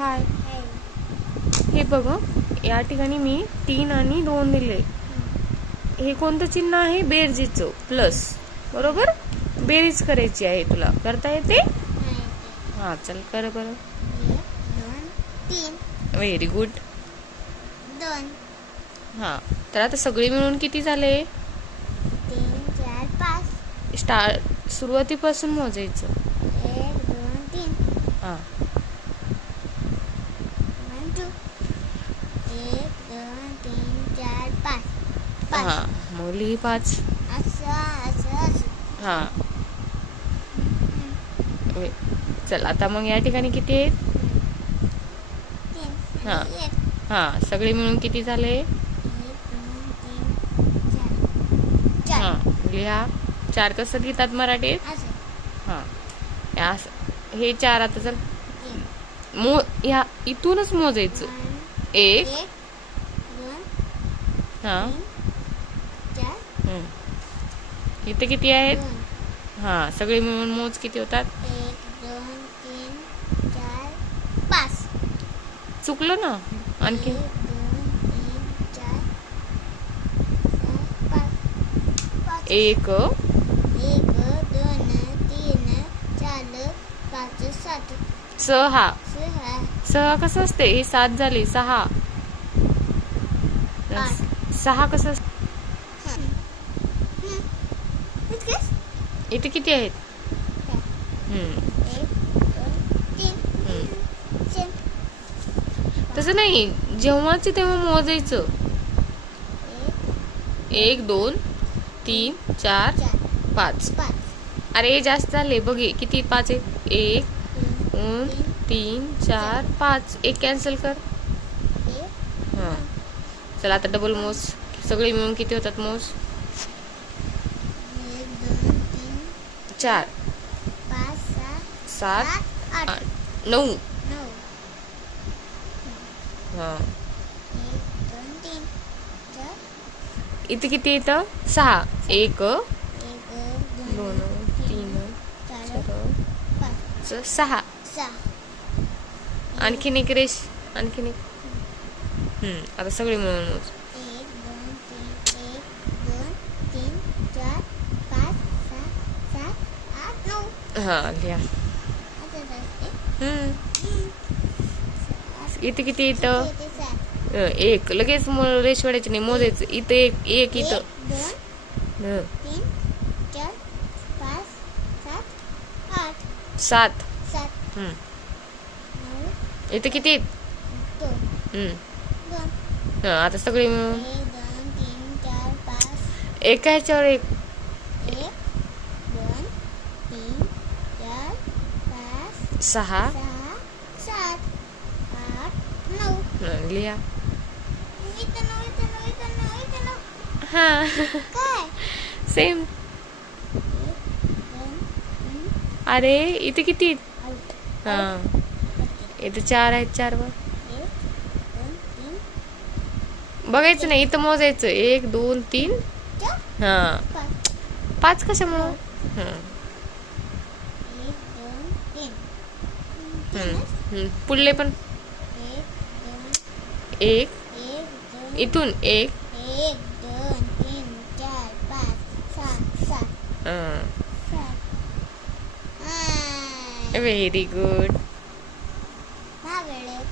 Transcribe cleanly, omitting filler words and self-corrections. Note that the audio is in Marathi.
हाय. हे बघ या ठिकाणी मी 3 आणि 2 दिले. हे कोणतं चिन्ह आहे? बेरजेचं, प्लस. बरोबर. बेरीज करायची आहे. तुला करता येते? हा चल कर बरं. 3 व्हेरी गुड. 2 हा तर आता सगळे मिळून किती झाले? 3 4 5 सुरुवातीपासून मोजायचं. 1 2 3 हा 1 2 1 2 3 4 5 हा मग लिही 5. असं हा चल आता मग या ठिकाणी किती आहेत? 3 हा हा सगळे मिळून किती झाले? 1 2 3 4 हा लिहा. 4 कसं लिहितात मराठीत? असं हा हे 4 आता चल ह्या इथूनच मोजायचं. 1 2 हा 4 इथे किती आहेत? 2 हा सगळे मिळून मोज किती होतात? 1 2 3 4 5 चुकलं ना आणखी. 1 2 3 4 5 1 1 2 3 4 5 7 6 6 6 कसं असते? हे 7 झाले. 6 6 कसं असते? इथे किती आहेत? 1 2 3 तसं नाही, जेव्हाच तेव्हा मोजायचं. 1 2 3 4 5. अरे जास्त झाले बघ. किती 5 आहेत? 1 2 3 4 5. 1 कॅन्सल कर. हा चला आता डबल मोज. सगळे मिळून किती होतात? मोज. 4 5 7 8 8 9. 9 हा 1 2 3 4 इथे किती येतं? 6. 1 1 2 3 4 4 6. 6 आणखीन एक रेश. आणखीन एक. आता सगळे मिळून मोज. 1 2 3 1 2 3 4 5 6 7 8 9 हा लिहा. इथे किती येतं? 1 लगेच रेश वाढायची नाही, मोजायचं. इथं 1 इथं 2 3 4 5 7 8 7. 7 9 इथे किती? 2 2 आता सगळे मिळून 1 2 3 4 5 एका ह्याच्यावर 1. 1 2 3 4 5 6 6 7 8 9 लिहा. इथं 9 हा काय? सेम. 1 2 3 अरे इथे किती? आउट हा इथे 4 आहेत. 4 वर 1 2 3 बघायचं नाही, इथं मोजायचं. 1 2 3 4 हा 5 5 कशामुळं? 1 2 3 पुढले पण 1 1 2 इथून 1 1 2 3 4 5 6 7 व्हेरी गुड. वेळेत